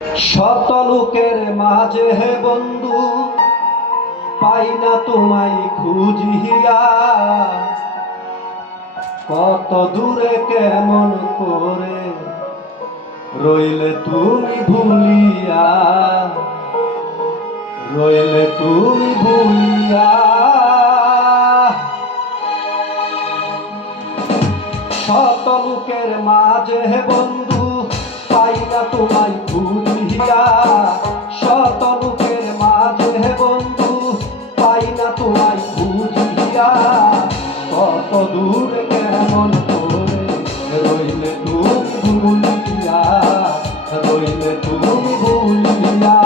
শত লোকের মাঝে হে বন্ধু পাই না তোমায় খুঁজিয়া, কত দূরে কেমন করে রইলে তুমি ভুলিয়া, রইলে তুমি ভুলিয়া। শত লোকের মাঝে হে বন্ধু পাই না তোমায় খুঁজিয়া, শত লোকের মাঝে হে বন্ধু পাই না তোমায় খুঁজিয়া, কত দূরে কেমন করে রইলে তুমি ভুলিয়া, রইলে তুমি ভুলিয়া।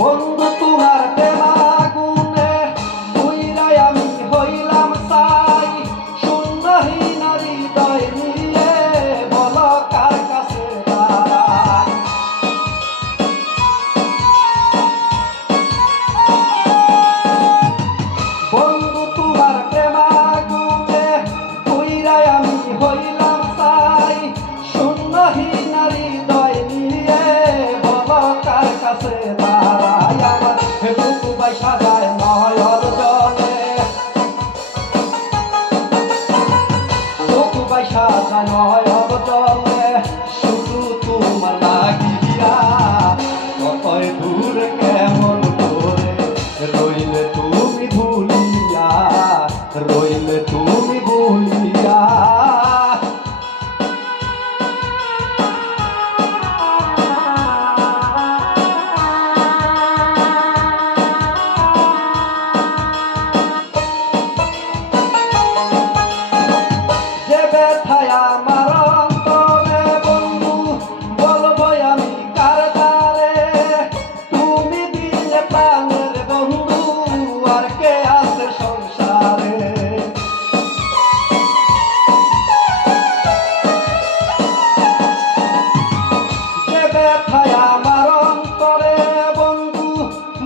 বন্ধু তোমার প্রেমাগুনে পুইরাই আমি হইলাম ছাই, শূন্যহীন হৃদয় নিয়ে বলো কার কাছে দাঁড়াই। বন্ধু তোমার প্রেমাগুনে পুইরাই আমি হইলাম ছাই, শূন্যহীন হৃদয় নিয়ে বলো কার কাছে দাঁড়াই। সাজায় নয়ন জলে বুকুবাই সাজায় নয়ন জলে শুধু তোমার লাগিয়া, কতই দূরে কেমন করে রইলে তুমি ভুলিয়া, রইলে তুমি ভুলিয়া। ব্যথায় আমার অন্তরে বন্ধু বলবো আমি কার দ্বারে, তুমি দিলে প্রাণের বন্ধু আর কে আছে সংসারে। যে ব্যথায় আমার অন্তরে বন্ধু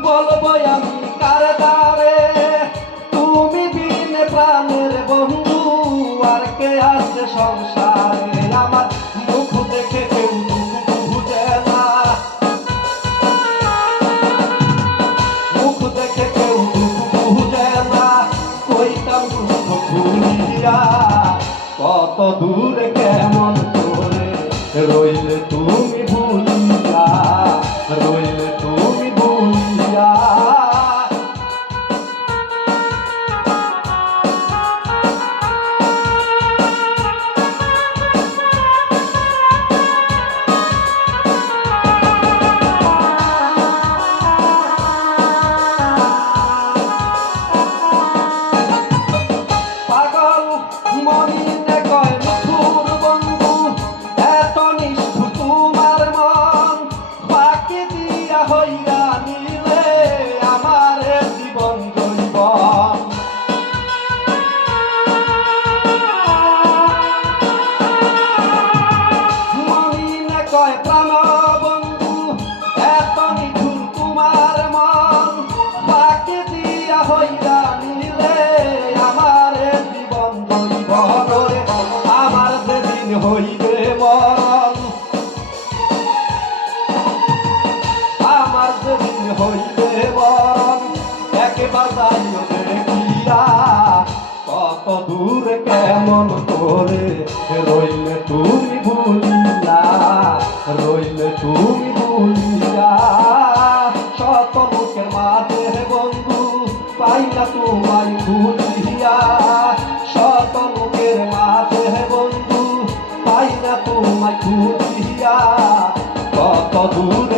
বলবো আমি কার দ্বারে, তুমি দিলে প্রাণের বন্ধু আর কে আছে সংসারে। আমার মুখ দেখে কেউ দুঃখ বুঝে না, মুখ দেখে কেউ দুঃখ বুঝে না, কইতাম দুঃখ ভুলিয়া, কত দূরে কেমন করে রইলে তুমি ভুলিয়া, রইলে তুমি ভুলিয়া। মনিনে কয় মধুর বন্ধু এত নিষ্ঠুর তোমার মন, ফাঁকি দিয়া হইয়া নিলে আমার জীবন জৈবন। মনিনে কয় প্রাণ বন্ধু এত নিষ্ঠুর তোমার মন, ফাঁকি দিয়া হইয়া নিলে আমার জীবন জৈবন। আমার যেদিন হইবে মরণ, আমার যেদিন হইবে মরণ, একবার যাইও দেখিয়া, কত দূরে কেমন করে রইলে তুমি ভুলিয়া, রইলে তুমি ভুলিয়া। শত লোকের মাঝে বন্ধু পাই না তোমায় খুঁজিয়া, শত লোকের মাঝে বন্ধু পাই না তোমায় খুঁজিয়া, কত দূর